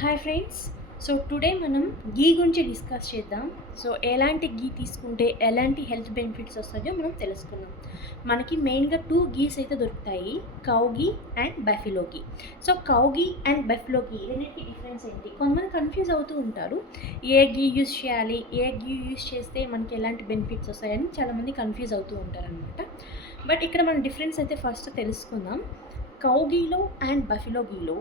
Hi friends. So today మనం గీ గురించి discuss చేద్దాం. సో ఎలాంటి గీ తీసుకుంటే ఎలాంటి హెల్త్ బెనిఫిట్స్ వస్తాయో మనం తెలుసుకుందాం. మనకి మెయిన్గా 2 గీస్ అయితే దొరుకుతాయి, cow ghee and buffalo ghee. So cow ghee and buffalo ghee రెండింటికి డిఫరెన్స్ ఏంటి? కొంతమంది కన్ఫ్యూజ్ అవుతూ ఉంటారు. ఏ గీ యూస్ చేయాలి, ఏ గీ యూస్ చేస్తే మనకి ఎలాంటి బెనిఫిట్స్ వస్తాయని చాలామంది కన్ఫ్యూజ్ అవుతూ ఉంటారనమాట. బట్ ఇక్కడ మనం డిఫరెన్స్ అయితే ఫస్ట్ తెలుసుకుందాం. కౌ గీలో అండ్ బఫెలో గీలో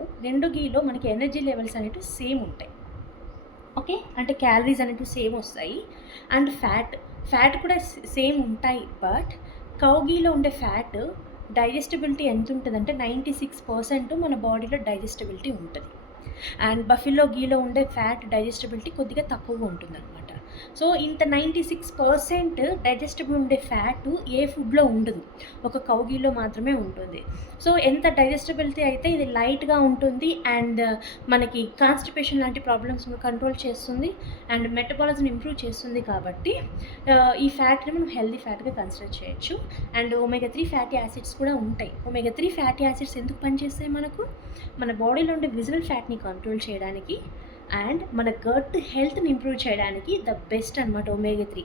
గీలో మనకి ఎనర్జీ లెవెల్స్ అనేవి సేమ్ ఉంటాయి. ఓకే, అంటే క్యాలరీస్ అనేవి సేమ్ వస్తాయి. అండ్ ఫ్యాట్ కూడా సేమ్ ఉంటాయి. బట్ కౌ గీలో ఉండే ఫ్యాట్ డైజెస్టిబిలిటీ ఎంత ఉంటుందంటే 96% మన బాడీలో డైజెస్టిబిలిటీ ఉంటుంది. అండ్ బఫెలో గీలో ఉండే ఫ్యాట్ డైజెస్టిబిలిటీ కొద్దిగా తక్కువగా ఉంటుందన్నమాట. సో ఇంత 96% డైజెస్టబుల్ ఉండే ఫ్యాట్ ఏ ఫుడ్లో ఉండదు, ఒక కౌ గీలో మాత్రమే ఉంటుంది. సో ఎంత డైజెస్టబిలిటీ అయితే ఇది లైట్గా ఉంటుంది అండ్ మనకి కాన్స్టిపేషన్ లాంటి ప్రాబ్లమ్స్ను కంట్రోల్ చేస్తుంది అండ్ మెటబాలిజం ఇంప్రూవ్ చేస్తుంది. కాబట్టి ఈ ఫ్యాట్ని మనం హెల్దీ ఫ్యాట్గా కన్సిడర్ చేయొచ్చు. అండ్ ఒమేగా 3 ఫ్యాటీ యాసిడ్స్ కూడా ఉంటాయి. ఒమేగా 3 ఫ్యాటీ యాసిడ్స్ ఎందుకు పనిచేస్తాయి? మన బాడీలో ఉండే విజువల్ ఫ్యాట్ని కంట్రోల్ చేయడానికి అండ్ మన గట్ హెల్త్ని ఇంప్రూవ్ చేయడానికి ద బెస్ట్ అనమాట ఒమేగా 3.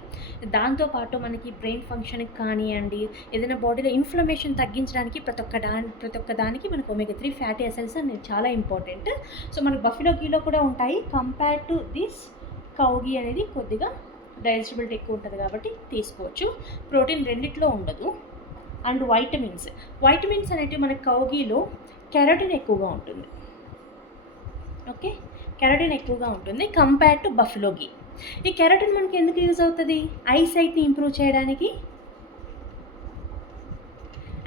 దాంతోపాటు మనకి బ్రెయిన్ ఫంక్షన్కి కానివ్వండి, ఏదైనా బాడీలో ఇన్ఫ్లమేషన్ తగ్గించడానికి ప్రతి ఒక్క దానికి మనకు ఒమేగా 3 ఫ్యాటీ యాసిడ్స్ అనేది చాలా ఇంపార్టెంట్. సో మనకు బఫెలో గీలో కూడా ఉంటాయి. కంపేర్ టు దిస్ కౌ గీ అనేది కొద్దిగా డైజెస్టిబిలిటీ ఎక్కువ ఉంటుంది కాబట్టి తీసుకోవచ్చు. ప్రోటీన్ రెండిట్లో ఉండదు. అండ్ వైటమిన్స్ అనేవి మన కౌ గీలో కెరోటిన్ ఎక్కువగా ఉంటుంది. ఓకే, కెరోటిన్ ఎక్కువగా ఉంటుంది కంపేర్ టు బఫెలో గీ. ఈ కెరోటిన్ మనకి ఎందుకు యూజ్ అవుతుంది? ఐసైట్ని ఇంప్రూవ్ చేయడానికి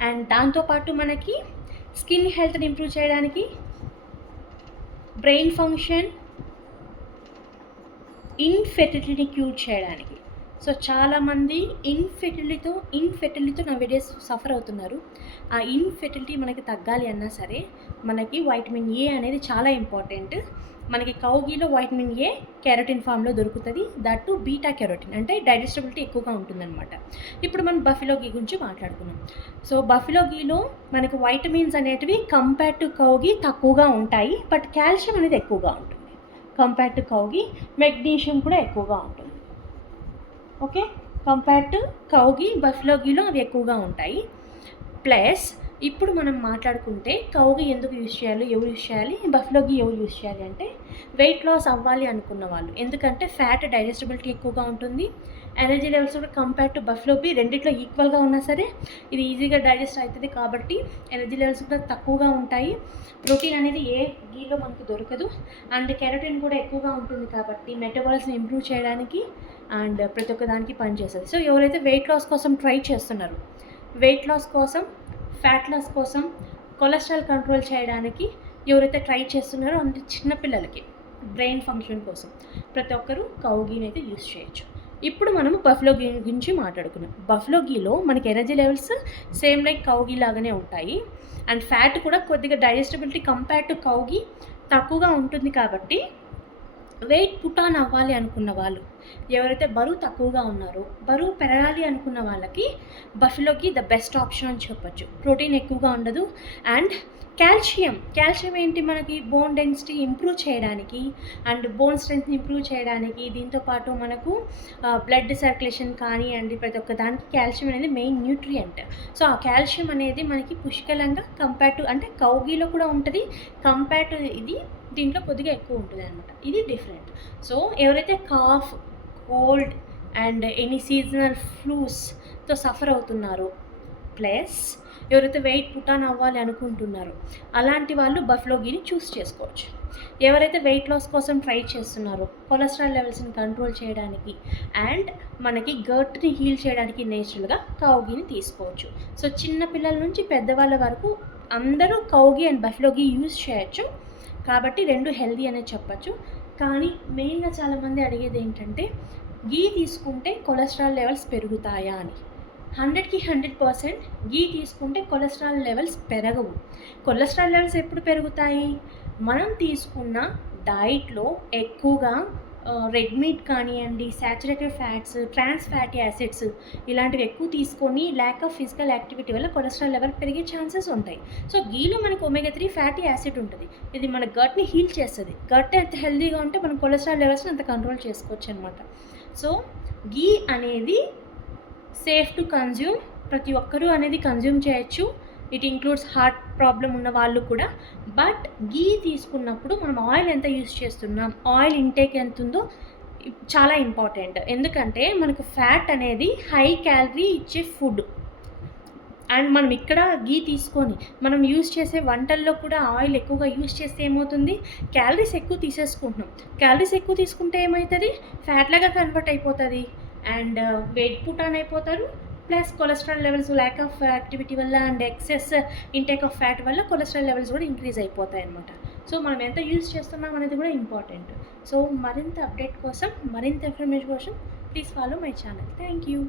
అండ్ దాంతోపాటు మనకి స్కిన్ హెల్త్ని ఇంప్రూవ్ చేయడానికి, బ్రెయిన్ ఫంక్షన్, ఇన్ఫెర్టిలిటీని క్యూర్ చేయడానికి. సో చాలామంది ఇన్ఫెర్టిలిటీతో నవేడేస్ సఫర్ అవుతున్నారు. ఆ ఇన్ఫెర్టిలిటీ మనకి తగ్గాలి అన్నా సరే మనకి వైటమిన్ ఏ అనేది చాలా ఇంపార్టెంట్. మనకి కౌ గీలో వైటమిన్ ఏ కెరోటిన్ ఫామ్లో దొరుకుతుంది. దట్టు బీటా కెరోటిన్, అంటే డైజెస్టబిలిటీ ఎక్కువగా ఉంటుందన్నమాట. ఇప్పుడు మనం బఫెలో గీ గురించి మాట్లాడుకున్నాం. సో బఫెలో గీలో మనకి వైటమిన్స్ అనేటివి కంపేర్ టు కౌ గీ తక్కువగా ఉంటాయి. బట్ కాల్షియం అనేది ఎక్కువగా ఉంటుంది compare to cow ghee. Magnesium కూడా ఎక్కువగా ఉంటుంది. Okay, compare to cow ghee, buffalo గీలో అవి ఎక్కువగా ఉంటాయి. ప్లస్ ఇప్పుడు మనం మాట్లాడుకుంటే కౌ గీ ఎందుకు యూజ్ చేయాలి, ఎవరు యూజ్ చేయాలి, బఫెలో గీ ఎవరు యూజ్ చేయాలి అంటే వెయిట్ లాస్ అవ్వాలి అనుకున్న వాళ్ళు. ఎందుకంటే ఫ్యాట్ డైజెస్టబిలిటీ ఎక్కువగా ఉంటుంది. ఎనర్జీ లెవెల్స్ కూడా కంపేర్ టు బఫెలో గీ రెండిట్లో ఈక్వల్గా ఉన్నా సరే ఇది ఈజీగా డైజెస్ట్ అవుతుంది కాబట్టి ఎనర్జీ లెవెల్స్ కూడా తక్కువగా ఉంటాయి. ప్రోటీన్ అనేది ఏ గీలో మనకు దొరకదు. అండ్ కెరోటిన్ కూడా ఎక్కువగా ఉంటుంది కాబట్టి మెటబాలిజం ఇంప్రూవ్ చేయడానికి అండ్ ప్రతి ఒక్క దానికి పనిచేస్తుంది. సో ఎవరైతే వెయిట్ లాస్ కోసం ట్రై చేస్తున్నారో, వెయిట్ లాస్ కోసం, ఫ్యాట్ లాస్ కోసం, కొలెస్ట్రాల్ కంట్రోల్ చేయడానికి ఎవరైతే ట్రై చేస్తున్నారో అంటే చిన్నపిల్లలకి బ్రెయిన్ ఫంక్షన్ కోసం ప్రతి ఒక్కరూ కౌ గీని అయితే యూస్ చేయొచ్చు. ఇప్పుడు మనము బఫెలో గీ గురించి మాట్లాడుకున్నాం. బఫెలో గీలో మనకి energy levels same like cow ghee లాగానే ఉంటాయి. అండ్ ఫ్యాట్ కూడా కొద్దిగా digestibility compare to cow ghee తక్కువగా ఉంటుంది. కాబట్టి వెయిట్ పుట్ ఆన్ అవ్వాలి అనుకున్న వాళ్ళు, ఎవరైతే బరువు తక్కువగా ఉన్నారో, బరువు పెరగాలి అనుకున్న వాళ్ళకి బఫెలోకి ద బెస్ట్ ఆప్షన్ అని చెప్పొచ్చు. ప్రోటీన్ ఎక్కువగా ఉండదు. అండ్ కాల్షియం ఏంటి, మనకి బోన్ డెన్సిటీ ఇంప్రూవ్ చేయడానికి అండ్ బోన్ స్ట్రెంగ్త్ ఇంప్రూవ్ చేయడానికి, దీంతోపాటు మనకు బ్లడ్ సర్క్యులేషన్ కానీ అండ్ ప్రతి ఒక్క దానికి కాల్షియం అనేది మెయిన్ న్యూట్రియంట్. సో ఆ కాల్షియం అనేది మనకి పుష్కలంగా కంపేర్ టు, అంటే కౌ గీలో కూడా ఉంటుంది, కంపేర్ టు ఇది దీంట్లో కొద్దిగా ఎక్కువ ఉంటుంది అనమాట. ఇది డిఫరెంట్. సో ఎవరైతే cough, cold and any seasonal ఫ్లూస్తో సఫర్ అవుతున్నారో, ప్లస్ ఎవరైతే వెయిట్ పుట్ ఆన్ అవ్వాలి అనుకుంటున్నారో అలాంటి వాళ్ళు బఫెలో గీని చూస్ చేసుకోవచ్చు. ఎవరైతే వెయిట్ లాస్ కోసం ట్రై చేస్తున్నారో, కొలెస్ట్రాల్ లెవెల్స్ని కంట్రోల్ చేయడానికి అండ్ మనకి గట్ని హీల్ చేయడానికి నేచురల్గా కౌ గీని తీసుకోవచ్చు. సో చిన్నపిల్లల నుంచి పెద్దవాళ్ళ వరకు అందరూ cow ghee and buffalo ghee use చేయొచ్చు. కాబట్టి రెండు హెల్దీ అనేది చెప్పచ్చు. కానీ మెయిన్గా చాలామంది అడిగేది ఏంటంటే గీ తీసుకుంటే కొలెస్ట్రాల్ లెవెల్స్ పెరుగుతాయా అని. 100కి 100% గీ తీసుకుంటే కొలెస్ట్రాల్ లెవెల్స్ పెరగవు. కొలెస్ట్రాల్ లెవెల్స్ ఎప్పుడు పెరుగుతాయి? మనం తీసుకున్న డైట్లో ఎక్కువగా రెడ్ మీట్ కానివ్వండి, saturated fats, trans fatty acids ఇలాంటివి ఎక్కువ తీసుకొని ల్యాక్ ఆఫ్ ఫిజికల్ యాక్టివిటీ వల్ల కొలెస్ట్రాల్ లెవెల్ పెరిగే ఛాన్సెస్ ఉంటాయి. సో గీలో మనకు ఒమేగా 3 ఫ్యాటీ యాసిడ్ ఉంటుంది. ఇది మన గట్ని హీల్ చేస్తుంది. గట్ ఎంత హెల్తీగా ఉంటే మనం కొలెస్ట్రాల్ లెవెల్స్ని అంత కంట్రోల్ చేసుకోవచ్చు అనమాట. సో గీ అనేది సేఫ్ టు కన్జ్యూమ్, ప్రతి ఒక్కరూ అనేది కన్జ్యూమ్ చేయొచ్చు. ఇట్ ఇంక్లూడ్స్ హార్ట్ ప్రాబ్లం ఉన్న వాళ్ళు కూడా. బట్ గీ తీసుకున్నప్పుడు మనం ఆయిల్ ఎంత యూస్ చేస్తున్నాం, ఆయిల్ ఇంటేక్ ఎంత ఉందో చాలా ఇంపార్టెంట్. ఎందుకంటే మనకు ఫ్యాట్ అనేది హై క్యాలరీ ఇచ్చే ఫుడ్. అండ్ మనం ఇక్కడ గీ తీసుకొని మనం యూస్ చేసే వంటల్లో కూడా ఆయిల్ ఎక్కువగా యూస్ చేస్తే ఏమవుతుంది, క్యాలరీస్ ఎక్కువ తీసేసుకుంటున్నాం. క్యాలరీస్ ఎక్కువ తీసుకుంటే ఏమవుతుంది, ఫ్యాట్ లాగా కన్వర్ట్ అయిపోతుంది అండ్ వెయిట్ పుట్ ఆన్ అయిపోతారు. Plus cholesterol levels lack of activity వల్ల and excess intake of fat వల్ల కొలెస్ట్రాల్ లెవెల్స్ కూడా ఇంక్రీజ్ అయిపోతాయి అన్నమాట. సో మనం ఎంత యూజ్ చేస్తున్నాం అనేది కూడా ఇంపార్టెంట్. సో మరింత అప్డేట్ కోసం, మరింత ఇన్ఫర్మేషన్ కోసం please follow my channel. Thank you.